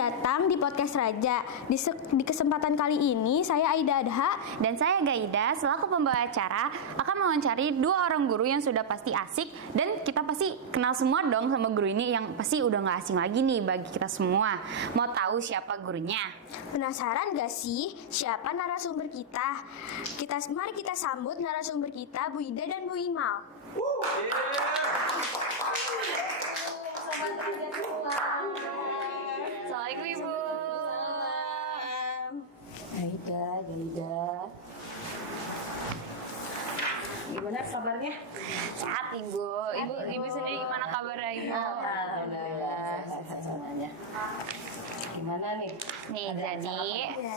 datang di podcast Raja. Di kesempatan kali ini saya Aida Adha dan saya Gaida selaku pembawa acara akan mewawancari dua orang guru yang sudah pasti asik dan kita pasti kenal semua dong sama guru ini yang pasti udah gak asing lagi nih bagi kita semua. Mau tahu siapa gurunya? Penasaran gak sih siapa narasumber kita? Mari kita sambut narasumber kita, Bu Ida dan Bu Imal. Assalamualaikum Ibu. Gaida. Gimana kabarnya? Sehat Ibu. Ibu sendiri gimana kabarnya Ibu? Alhamdulillah sehat semuanya. Gimana nih? Nih jadi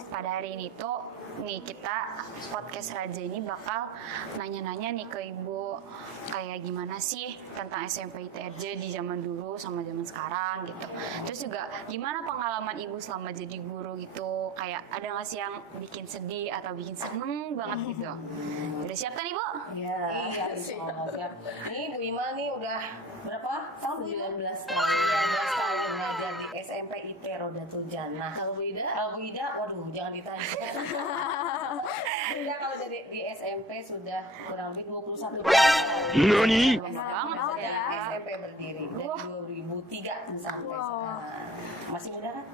pada hari ini tuh kita podcast Raja ini bakal nanya-nanya nih ke Ibu kayak gimana sih tentang SMP ITRJ di zaman dulu sama zaman sekarang gitu. Terus juga gimana pengalaman Ibu selama jadi guru gitu, kayak ada nggak sih yang bikin sedih atau bikin seneng banget gitu. Udah siap kan Ibu? Iya, siap. Nih Bu Imal nih udah berapa tahun? 19 tahun. 19 tahun belajar di SMP IT Rodatul Jannah. Kalau Bu Ida, waduh jangan ditanya. Ida kalau di SMP sudah kurang lebih 21 tahun. Nani? Banget ya. SMP berdiri dari 2003 sampai sekarang. Masih muda kan?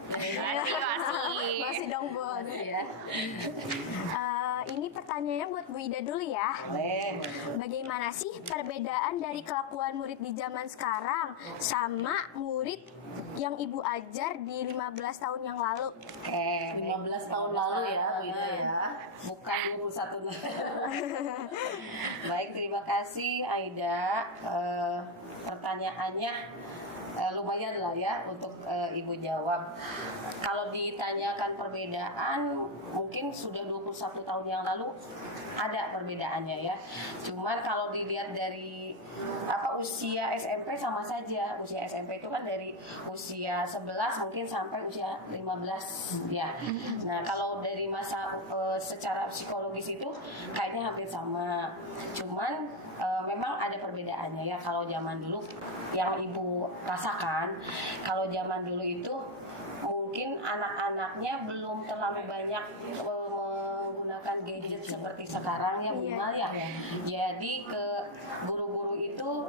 Masih dong, Bun. Ya. Ini pertanyaannya buat Bu Ida dulu ya. Boleh. Bagaimana sih perbedaan dari kelakuan murid di zaman sekarang sama murid yang Ibu ajar di 15 tahun yang lalu? 15 tahun lalu ya, Bu Ida ya. Bukan 21. Baik, terima kasih Aida. Pertanyaannya lumayan lah ya untuk Ibu jawab. Kalau ditanyakan perbedaan, mungkin sudah 21 tahun yang lalu ada perbedaannya ya. Cuman kalau dilihat dari usia SMP sama saja. Usia SMP itu kan dari usia 11 mungkin sampai usia 15 ya. Nah, kalau dari masa secara psikologis itu kayaknya hampir sama. Cuman memang ada perbedaannya ya. Kalau zaman dulu yang Ibu rasakan, kalau zaman dulu itu mungkin anak-anaknya belum terlalu banyak menggunakan gadget seperti sekarang ya Bu Imal ya. Jadi ke guru-guru itu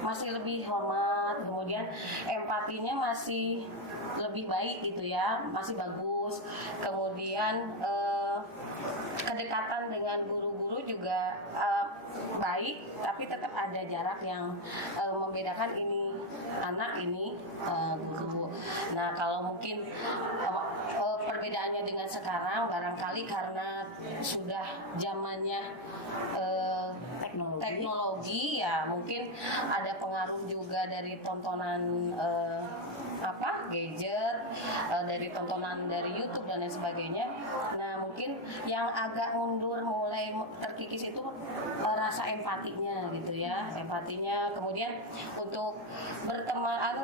masih lebih hormat, kemudian empatinya masih lebih baik gitu ya, masih bagus. Kemudian kedekatan dengan guru-guru juga baik, tapi tetap ada jarak yang membedakan ini anak, ini guru. Nah, kalau mungkin perbedaannya dengan sekarang barangkali karena sudah zamannya teknologi ya, mungkin ada pengaruh juga dari tontonan gadget, dari tontonan dari YouTube dan lain sebagainya. Nah, mungkin yang agak mundur mulai terkikis itu rasa empatinya gitu ya, kemudian untuk berteman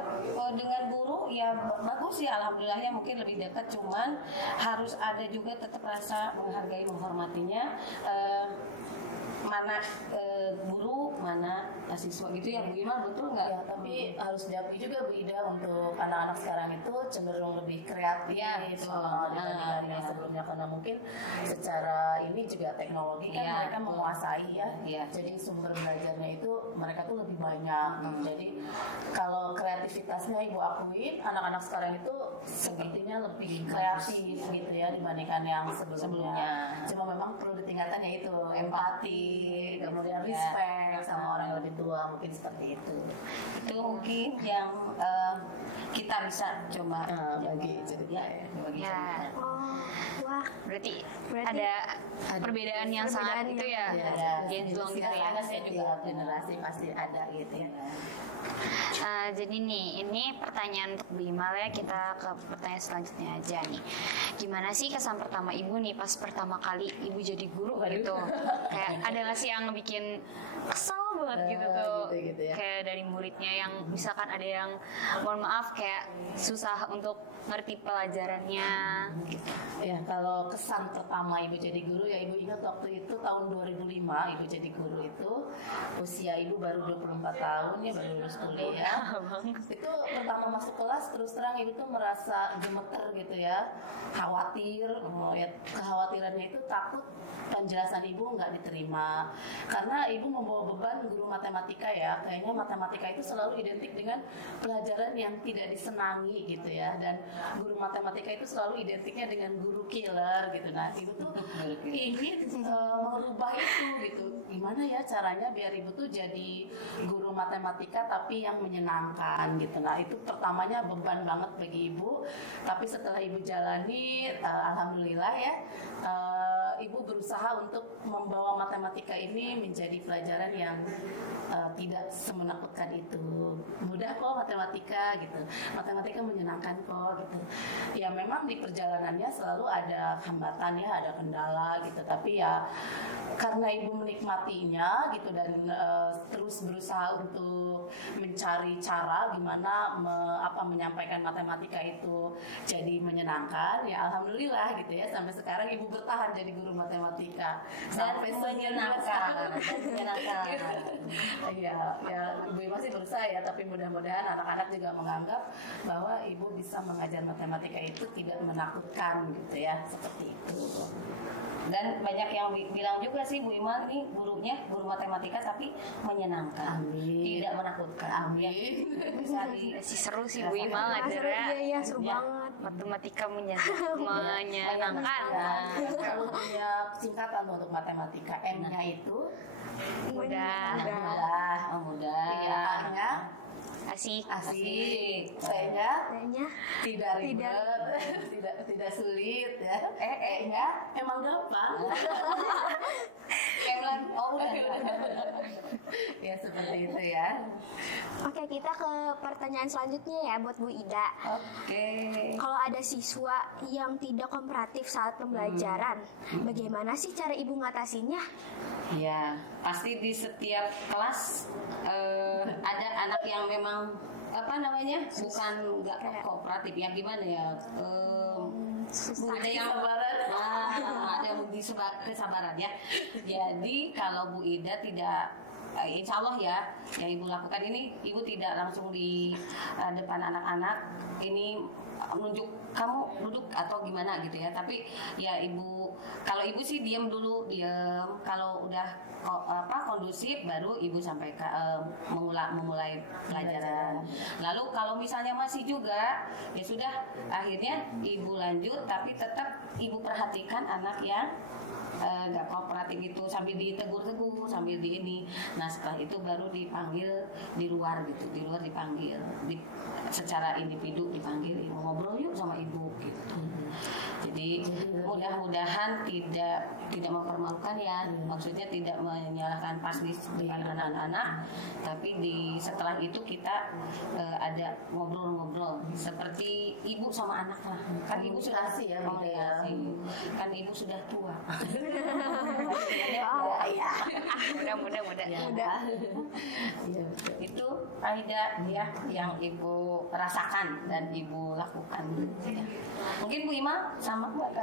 dengan guru ya bagus ya, alhamdulillahnya mungkin lebih dekat, cuman harus ada juga tetap rasa menghargai, menghormatinya, mana guru, mana siswa gitu ya Bu Imal, betul nggak? Ya, tapi harus diakui juga Bu Ida, untuk anak-anak sekarang itu cenderung lebih kreatif dibandingkan yang sebelumnya, karena mungkin secara ini juga teknologi kan mereka menguasai ya. Jadi sumber belajarnya itu mereka tuh lebih banyak. Jadi kalau kreativitasnya Ibu akuin, anak-anak sekarang itu sepertinya lebih kreatif gitu ya dibandingkan yang sebelumnya. Cuma memang perlu ditingkatkan yaitu empati, kemudian respect sama orang yang lebih tua, mungkin seperti itu. Itu mungkin yang kita bisa coba bagi cerita ya. Wah, Berarti ada perbedaan yang sangat itu ya. Gentlong gitu ya. Saya juga generasi pasti ada gitu ya. Jadi nih, ini pertanyaan untuk Bu Imal ya. Kita ke pertanyaan selanjutnya aja nih. Gimana sih kesan pertama Ibu nih pas pertama kali Ibu jadi guru gitu? Kayak ada nggak sih yang bikin kesel banget gitu tuh? Gitu ya. Kayak dari muridnya yang misalkan ada yang mohon maaf kayak susah untuk ngerti pelajarannya gitu. Ya, kalau kesan pertama Ibu jadi guru ya, Ibu ingat waktu itu tahun 2005 Ibu jadi guru itu usia Ibu baru 24 tahun ya, baru lulus kuliah. dulu ya. Itu pertama masuk kelas terus terang ibu tuh merasa gemeter gitu ya, khawatir. Ya, kekhawatirannya itu takut penjelasan ibu nggak diterima karena ibu membawa beban guru matematika ya. Kayaknya matematika itu selalu identik dengan pelajaran yang tidak disenangi gitu ya, dan guru matematika itu selalu identiknya dengan guru killer gitu. Nah ibu tuh ingin merubah itu gitu. Gimana ya caranya biar ibu tuh jadi guru matematika tapi yang menyenangkan gitu. Nah itu pertamanya beban banget bagi ibu, tapi setelah ibu jalani alhamdulillah ya, ibu berusaha untuk membawa matematika ini menjadi pelajaran yang tidak semenakutkan itu. Mudah kok matematika gitu, matematika menyenangkan kok gitu. Ya memang di perjalanannya selalu ada hambatan ya, ada kendala gitu, tapi ya karena ibu menikmatinya gitu dan terus berusaha untuk mencari cara gimana menyampaikan matematika itu jadi menyenangkan, ya alhamdulillah gitu ya, sampai sekarang ibu bertahan jadi guru matematika sampai menyenangkan. Iya, ya ibu masih berusaha ya, tapi mudah-mudahan anak-anak juga menganggap bahwa ibu bisa mengajar matematika itu tidak menakutkan gitu ya, seperti itu. Dan banyak yang bilang juga sih Bu Ima ini gurunya guru matematika tapi menyenangkan, tidak menakutkan. Amin. Bisa Seru sih Bu Ima ngajarnya. Iya, seru banget. Matematika menyenangkan. Kalau punya singkatan untuk matematika, M-nya itu Mudah. mudah. Iya, A-nya Asik. asik, T-nya Kayaknya tidak ribet, tidak sulit ya. E-nya emang gampang. Udah. Ya seperti itu ya. Oke, kita ke pertanyaan selanjutnya ya buat Bu Ida. Oke. Kalau ada siswa yang tidak kooperatif saat pembelajaran, bagaimana sih cara ibu ngatasinnya? Ya, pasti di setiap kelas ada anak yang memang bukan nggak kooperatif, yang gimana ya, ada yang ada yang kesabaran ya. Jadi kalau Bu Ida tidak, insya Allah ya, yang ibu lakukan ini, ibu tidak langsung di depan anak-anak ini menunjuk kamu duduk atau gimana gitu ya, tapi ya kalau ibu sih diam dulu, kalau udah kondusif baru ibu sampai memulai pelajaran. Lalu kalau misalnya masih juga, ya sudah, akhirnya ibu lanjut, tapi tetap ibu perhatikan anak yang nggak kooperatif itu, sambil ditegur-tegur, sambil di ini. Nah setelah itu baru dipanggil di luar gitu, dipanggil secara individu, dipanggil, ibu ngobrol yuk sama ibu gitu. Jadi mudah-mudahan tidak mempermalukan ya, maksudnya tidak menyalahkan pas di depan anak-anak, tapi setelah itu kita ada ngobrol-ngobrol seperti ibu sama anak lah. Kan ibu sudah ya, kan ibu sudah tua. Mudah. Itu Aida ya yang ibu rasakan dan ibu lakukan. Mungkin Bu Ima sama Bu Aga?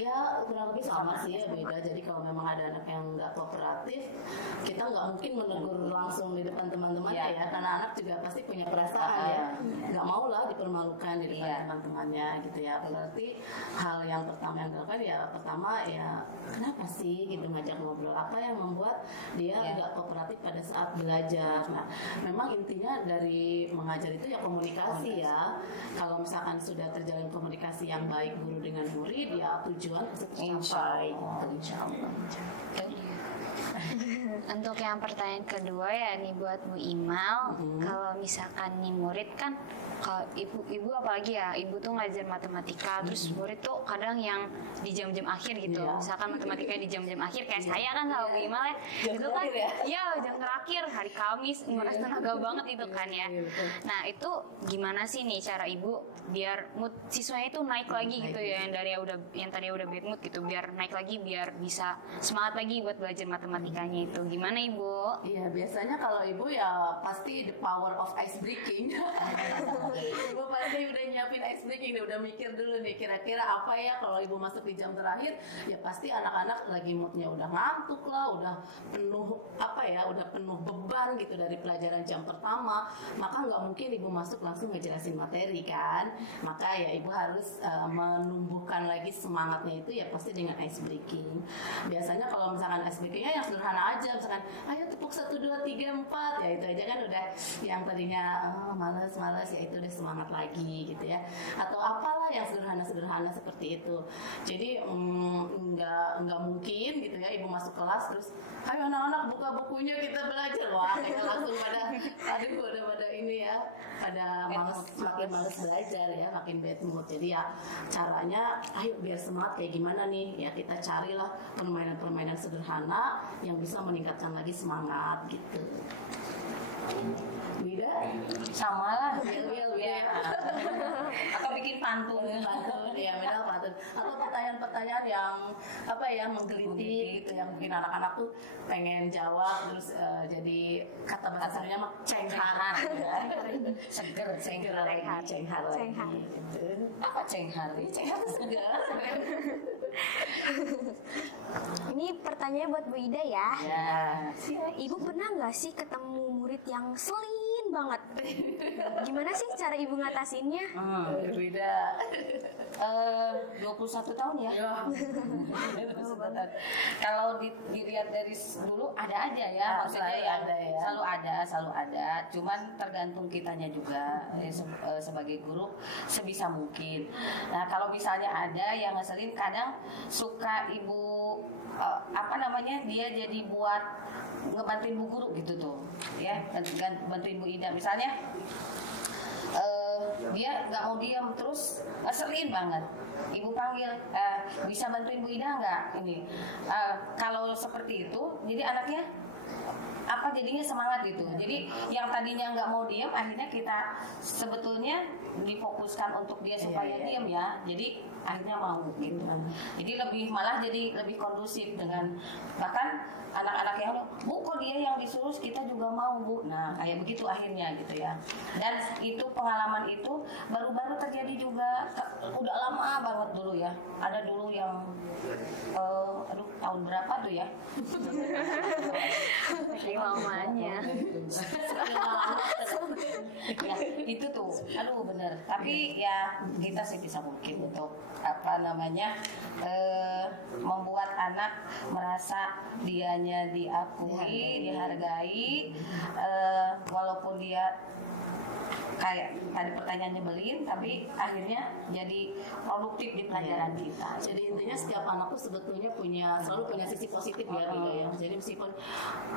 Ya kurang lebih sama sih ya, beda. Jadi kalau memang ada anak yang nggak kooperatif, kita nggak mungkin menegur langsung di depan teman-temannya ya, karena anak juga pasti punya perasaan ya, nggak mau lah dipermalukan di depan teman-temannya gitu ya. Berarti hal yang pertama yang dilakukan ya, pertama ya kenapa sih gitu, ngajak ngobrol, apa yang membuat dia nggak kooperatif pada saat belajar. Nah memang intinya dari mengajar itu ya komunikasi ya. Kalau misalkan sudah terjalin komunikasi yang baik guru dengan murid, ya tujuan tercapai. Insya Allah. Untuk yang pertanyaan kedua ya nih buat Bu Imal, kalau misalkan nih murid kan, kalau ibu apalagi ya, ibu tuh ngajar matematika, terus murid tuh kadang yang di jam-jam akhir gitu, misalkan matematika di jam-jam akhir kayak saya kan sama Bu Imal ya, itu kan ya jam terakhir hari Kamis, nguras tenaga banget itu kan ya. Nah itu gimana sih nih cara ibu biar mood siswanya itu naik lagi gitu ya, yang tadi udah bad mood gitu, biar naik lagi, biar bisa semangat lagi buat belajar matematikanya itu. gitu. Gimana Ibu? Iya, biasanya kalau ibu ya pasti the power of ice breaking. Ibu pasti udah nyiapin ice breaking, udah mikir dulu nih kira-kira apa ya kalau ibu masuk di jam terakhir, ya pasti anak-anak lagi moodnya udah ngantuk lah, udah penuh udah penuh beban gitu dari pelajaran jam pertama, maka nggak mungkin ibu masuk langsung ngejelasin materi kan, maka ya ibu harus menumbuhkan lagi semangatnya itu ya pasti dengan ice breaking. Biasanya kalau misalkan ice breakingnya yang sederhana aja, misalkan ayo tepuk 1, 2, 3, 4, ya itu aja kan udah yang tadinya malas ya itu udah semangat lagi gitu ya, atau apalah yang sederhana seperti itu. Jadi nggak mungkin gitu ya ibu masuk kelas terus ayo anak-anak buka bukunya kita belajar, wah kayak langsung pada udah pada ini ya, pada makin males belajar ya, makin bad mood. Jadi ya caranya ayo biar semangat kayak gimana nih ya, kita carilah permainan-permainan sederhana yang bisa meningkatkan lagi semangat gitu. Beda? Sama lah. Ya. Atau bikin pantun. Ya benar pantun. Atau pertanyaan-pertanyaan yang menggelitik gitu, yang bikin anak-anak tuh pengen jawab terus jadi kata bahasa Sundanya mah cenghar. Seger lagi. Gitu. Apa cenghar? Cenghar seger. Ini pertanyaannya buat Bu Ida ya. Ya. Ibu pernah nggak sih ketemu murid yang selin banget? Gimana sih cara ibu ngatasinnya? Beda. 21 tahun ya. Kalau dilihat dari dulu ada aja ya, maksudnya ya, selalu ada. Cuman tergantung kitanya juga sebagai guru sebisa mungkin. Nah kalau misalnya ada yang ngeselin, kadang suka ibu dia jadi buat ngebantuin bu guru gitu tuh, ya bantuin Bu Ida misalnya. Dia nggak mau diam terus, ngeselin banget. Ibu panggil, bisa bantuin Bu Ida nggak ini? Kalau seperti itu, jadi anaknya jadinya semangat gitu. Jadi yang tadinya nggak mau diam, akhirnya kita sebetulnya difokuskan untuk dia supaya diam ya. Jadi akhirnya mau gitu. Jadi lebih kondusif dengan, bahkan anak-anak yang Bu kok dia yang disuruh, kita juga mau Bu. Nah kayak begitu akhirnya gitu ya. Dan itu pengalaman itu baru-baru terjadi juga, udah lama banget dulu ya. Ada dulu yang tahun berapa tuh ya? Lamanya. Ya, itu tuh, bener. Tapi ya kita sih bisa mungkin untuk membuat anak merasa dianya diakui, dihargai, walaupun dia kayak tadi pertanyaan nyebelin, tapi akhirnya jadi produktif di pelajaran kita. Jadi intinya setiap anak tuh sebetulnya selalu punya sisi positif ya, ya. Jadi meskipun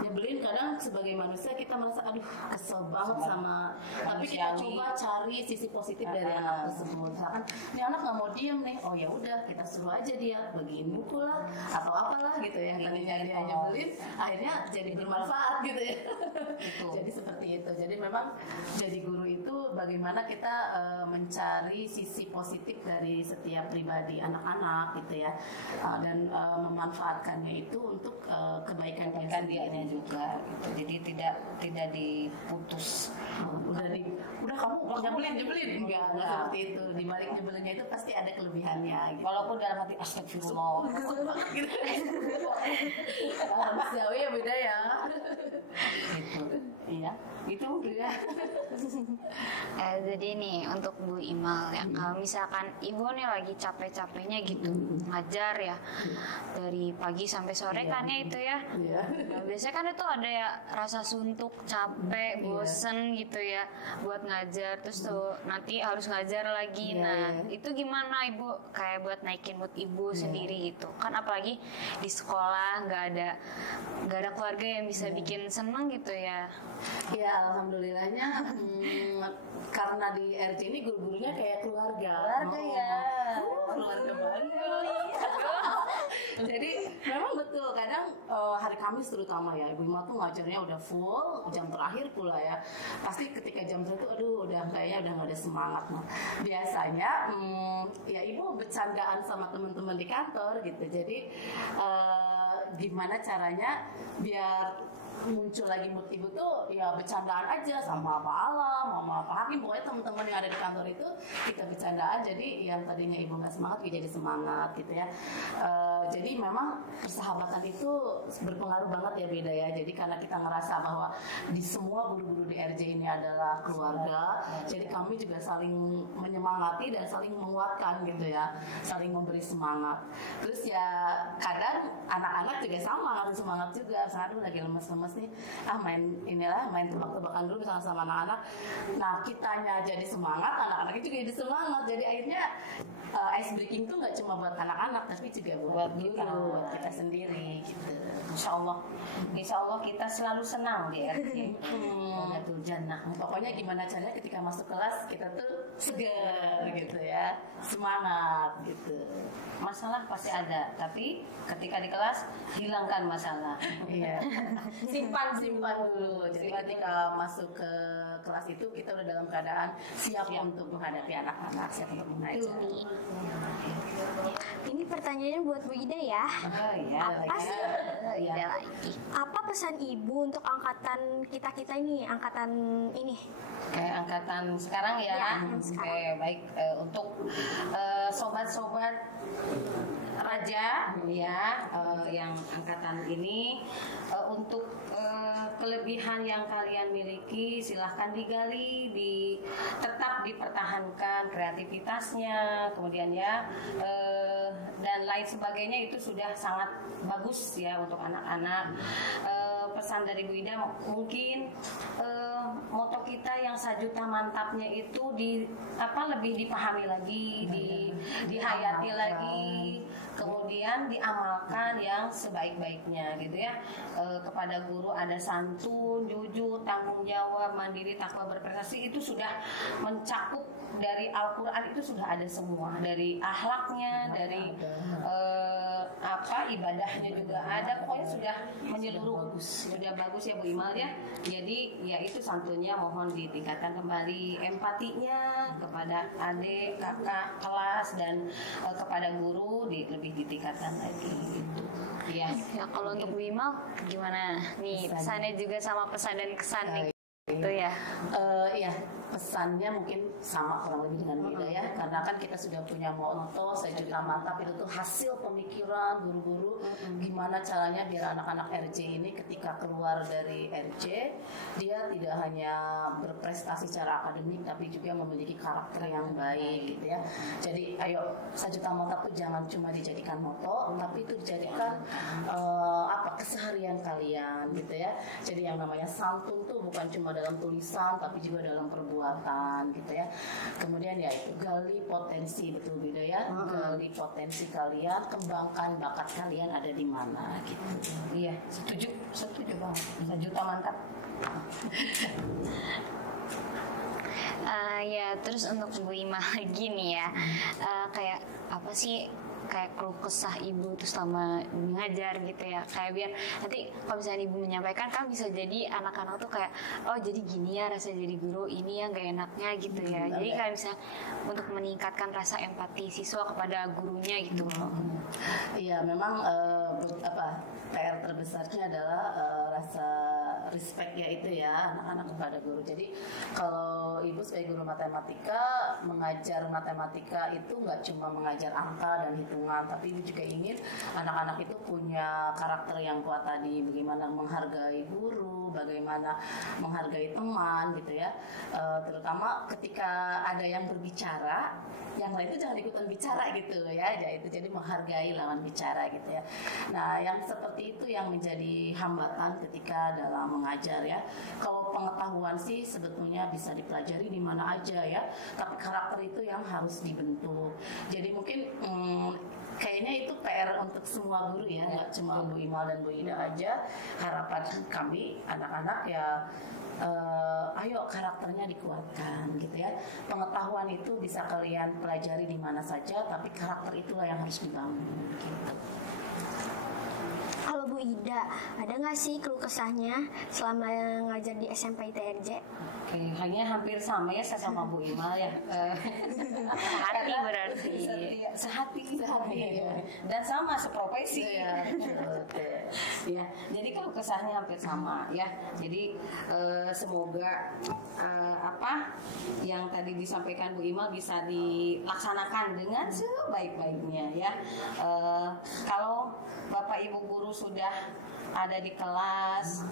nyebelin, kadang sebagai manusia kita merasa aduh kesel banget sama, tapi kita coba cari sisi positif dari anak tersebut. Misalkan ini anak nggak mau diam nih, oh ya udah kita suruh aja dia bagiin buku lah atau apalah gitu ya, yang tadinya dia nyebelin akhirnya jadi bermanfaat gitu ya. Jadi seperti itu. Jadi memang jadi guru itu bagaimana kita mencari sisi positif dari setiap pribadi anak-anak gitu ya, dan memanfaatkannya itu untuk kebaikan dianya juga gitu. Jadi tidak diputus. Udah kamu nyebelin enggak seperti itu. Di balik nyebelinnya itu pasti ada kelebihannya gitu. Walaupun dalam hati astagfirullah gitu. Manusiawi ya beda ya. Gitu. Iya, itu ya. Jadi nih untuk Bu Imal ya, kalau misalkan ibu nih lagi capek-capeknya gitu ngajar ya dari pagi sampai sore kan ya itu ya. Nah, biasanya kan itu ada ya rasa suntuk, capek, bosen gitu ya buat ngajar, terus tuh nanti harus ngajar lagi. Nah itu gimana ibu kayak buat naikin mood ibu sendiri gitu kan, apalagi di sekolah nggak ada keluarga yang bisa bikin seneng gitu ya. Ya alhamdulillahnya karena di RJ ini guru-gurunya kayak keluarga ya. Keluarga banget. Jadi memang betul, kadang hari Kamis terutama ya, Ibu Ima tuh ngajarnya udah full, jam terakhir pula ya. Pasti ketika jam itu udah kayaknya udah gak ada semangat. Nah, biasanya ya Ibu bercandaan sama teman-teman di kantor gitu. Jadi gimana caranya biar muncul lagi mood ibu tuh ya bercandaan aja sama Pak Alam, sama Pak Hakim, pokoknya teman-teman yang ada di kantor itu kita bercandaan, jadi yang tadinya ibu nggak semangat jadi semangat gitu ya. Jadi memang persahabatan itu berpengaruh banget ya beda ya. Jadi karena kita ngerasa bahwa di semua guru-guru di RJ ini adalah keluarga, jadi kami juga saling menyemangati dan saling menguatkan gitu ya, saling memberi semangat. Terus ya kadang anak-anak juga sama harus semangat juga. Misalnya aduh lagi lemes-lemes nih, main tebak-tebakan dulu misalnya sama anak-anak. Nah kitanya jadi semangat, anak-anaknya juga jadi semangat. Jadi akhirnya ice breaking tuh nggak cuma buat anak-anak tapi juga buat kita sendiri gitu. Insya Allah kita selalu senang di RJ. Tuh jannah. Pokoknya gimana caranya ketika masuk kelas kita tuh segar gitu ya, semangat gitu. Masalah pasti ada, tapi ketika di kelas hilangkan masalah. Iya. simpan dulu. Jadi ketika masuk ke kelas itu kita udah dalam keadaan siap untuk menghadapi anak-anak, siap untuk mengajar. Ini pertanyaannya buat Bu Ida ya. Oh iya. Apa sih? Ida lagi. Apa pesan ibu untuk angkatan kita ini, angkatan ini? Kayak angkatan sekarang ya. Ya, yang sekarang. Oke, baik. Untuk sobat-sobat Raja ya, yang angkatan ini, untuk kelebihan yang kalian miliki silahkan digali, tetap dipertahankan kreativitasnya, kemudian ya dan lain sebagainya, itu sudah sangat bagus ya untuk anak-anak. Pesan dari Bu Ida mungkin moto kita yang sajuta mantapnya itu lebih dipahami lagi, dihayati lagi, kemudian diamalkan yang sebaik-baiknya gitu ya. Kepada guru ada santun, jujur, tanggung jawab, mandiri, takwa, berprestasi, itu sudah mencakup dari Al-Quran, itu sudah ada semua, dari akhlaknya, dari ibadahnya juga ada, pokoknya sudah menyeluruh, sudah bagus ya Bu Imal ya. Jadi ya itu santunnya mohon ditingkatkan kembali, empatinya kepada adik, kakak, kelas, dan kepada guru lebih ditingkatkan lagi gitu. Iya. Ya kalau untuk Bu Imal gimana nih pesannya juga sama pesan dan kesan nih gitu ya? Iya, pesannya mungkin sama kurang lebih dengan Ida ya, karena kan kita sudah punya moto sejuta mantap, itu tuh hasil pemikiran guru-guru gimana caranya biar anak-anak RJ ini ketika keluar dari RJ dia tidak hanya berprestasi secara akademik tapi juga memiliki karakter yang baik gitu ya. Jadi ayo sejuta mantap tuh jangan cuma dijadikan moto, tapi itu dijadikan keseharian kalian gitu ya. Jadi yang namanya santun tuh bukan cuma dalam tulisan tapi juga dalam perbuatan gitu ya. Kemudian ya itu gali potensi, betul beda ya, gali potensi kalian, kembangkan bakat kalian ada di mana gitu. Iya, setuju banget. Sejuta mantap. Ya terus untuk Bu Ima lagi nih ya, kayak apa sih kayak keluh kesah ibu tuh selama ngajar gitu ya, kayak biar nanti kalau misalnya ibu menyampaikan kan bisa jadi anak-anak tuh kayak oh jadi gini ya rasa jadi guru ini yang gak enaknya gitu ya. Jadi kayak misalnya untuk meningkatkan rasa empati siswa kepada gurunya gitu loh. Iya memang PR terbesarnya adalah rasa respect ya itu ya anak-anak kepada guru. Jadi kalau ibu sebagai guru matematika mengajar matematika itu nggak cuma mengajar angka dan hitungan, tapi ibu juga ingin anak-anak itu punya karakter yang kuat tadi, bagaimana menghargai guru, bagaimana menghargai teman gitu ya. Terutama ketika ada yang berbicara, yang lain itu jangan ikutan bicara gitu ya. Jadi menghargai lawan bicara gitu ya. Nah yang seperti itu yang menjadi hambatan ketika dalam mengajar ya. Kalau pengetahuan sih sebetulnya bisa dipelajari di mana aja ya, tapi karakter itu yang harus dibentuk. Jadi mungkin kayaknya itu PR untuk semua guru ya, nggak cuma Bu Imal dan Bu Ida aja. Harapan kami anak-anak ya ayo karakternya dikuatkan gitu ya. Pengetahuan itu bisa kalian pelajari di mana saja, tapi karakter itulah yang harus dibangun gitu. Kalau Bu Ida, ada nggak sih keluh kesahnya selama ngajar di SMP ITRJ? Oke, Jadinya hampir sama ya saya sama Bu Imal ya. Sehati berarti. Sehati. Dan sama seprofesi. Ya, jadi kalau kesahnya hampir sama ya. Jadi semoga apa yang tadi disampaikan Bu Imal bisa dilaksanakan dengan sebaik-baiknya ya. Kalau Bapak Ibu guru sudah ada di kelas,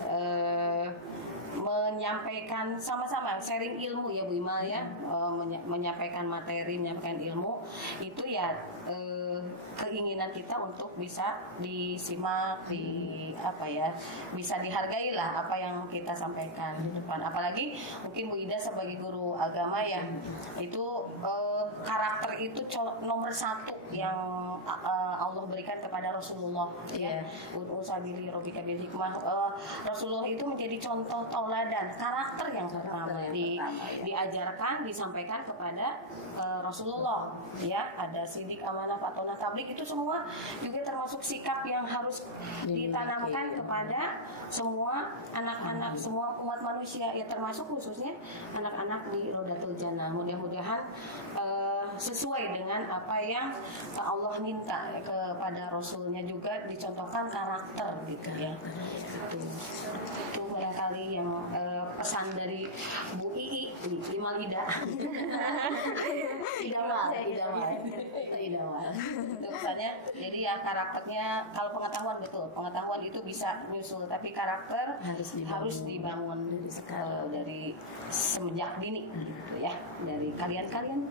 menyampaikan sama-sama sharing ilmu ya Bu Imal ya, menyampaikan materi, menyampaikan ilmu itu ya keinginan kita untuk bisa disimak, bisa dihargai lah apa yang kita sampaikan di depan. Apalagi mungkin Bu Ida sebagai guru agama ya, itu karakter itu nomor 1 yang Allah berikan kepada Rasulullah ya. Usabili robika bil hikmah. Rasulullah itu menjadi contoh tauladan karakter yang pertama diajarkan, disampaikan kepada Rasulullah ya. Ada sidik, amanah, fatonah, tablik, itu semua juga termasuk sikap yang harus ditanamkan kepada semua anak-anak, semua umat manusia ya, termasuk khususnya anak-anak di Rodatul Jannah. Mudah-mudahan sesuai dengan apa yang Allah minta kepada Rasulnya, juga dicontohkan karakter gitu ya. Itu barangkali yang pesan dari Bu Ii Imal Ida. Idawal. Itu pesannya. Jadi ya karakternya, kalau pengetahuan betul, pengetahuan itu bisa nyusul, tapi karakter harus dibangun dari semenjak dini gitu ya, dari kalian-kalian.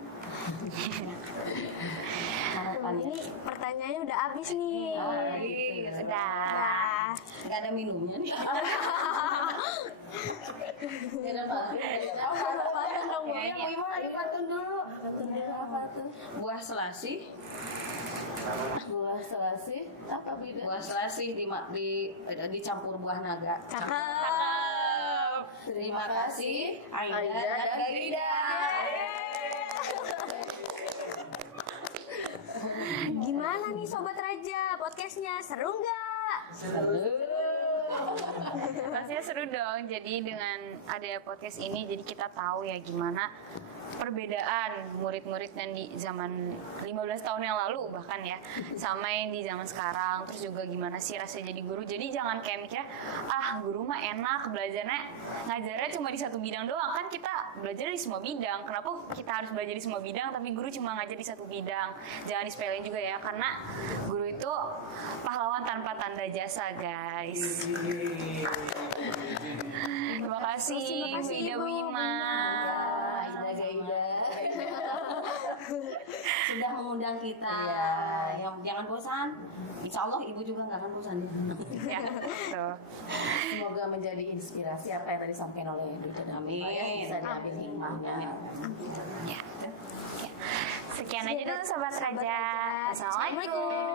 Ini pertanyaannya udah habis nih. Udah. Nggak ada minumnya nih. Buah selasih. Buah selasih apa beda? Buah selasih dicampur buah naga. Cakep. Terima kasih Aida dan Gaida. Gimana nih Sobat Raja, podcastnya seru nggak? Pastinya seru dong. Jadi dengan ada podcast ini, jadi kita tahu ya gimana perbedaan murid-murid yang di zaman 15 tahun yang lalu bahkan ya, sama yang di zaman sekarang. Terus juga gimana sih rasanya jadi guru. Jadi jangan kayak mikirnya, guru mah enak, ngajarnya cuma di satu bidang doang. Kan kita belajar di semua bidang. Kenapa kita harus belajar di semua bidang tapi guru cuma ngajar di satu bidang? Jangan disepelein juga ya, karena guru itu pahlawan tanpa tanda jasa, guys. Terima kasih Bu Ida, Bu Ima. Sudah mengundang kita. Yang jangan bosan. Insya Allah Ibu juga nggak akan bosan. Ya, betul. Semoga menjadi inspirasi apa yang tadi disampaikan oleh Dr. Amin. Bisa diambil hikmahnya. Ya. Sekian aja dulu Sobat Raja. Assalamualaikum.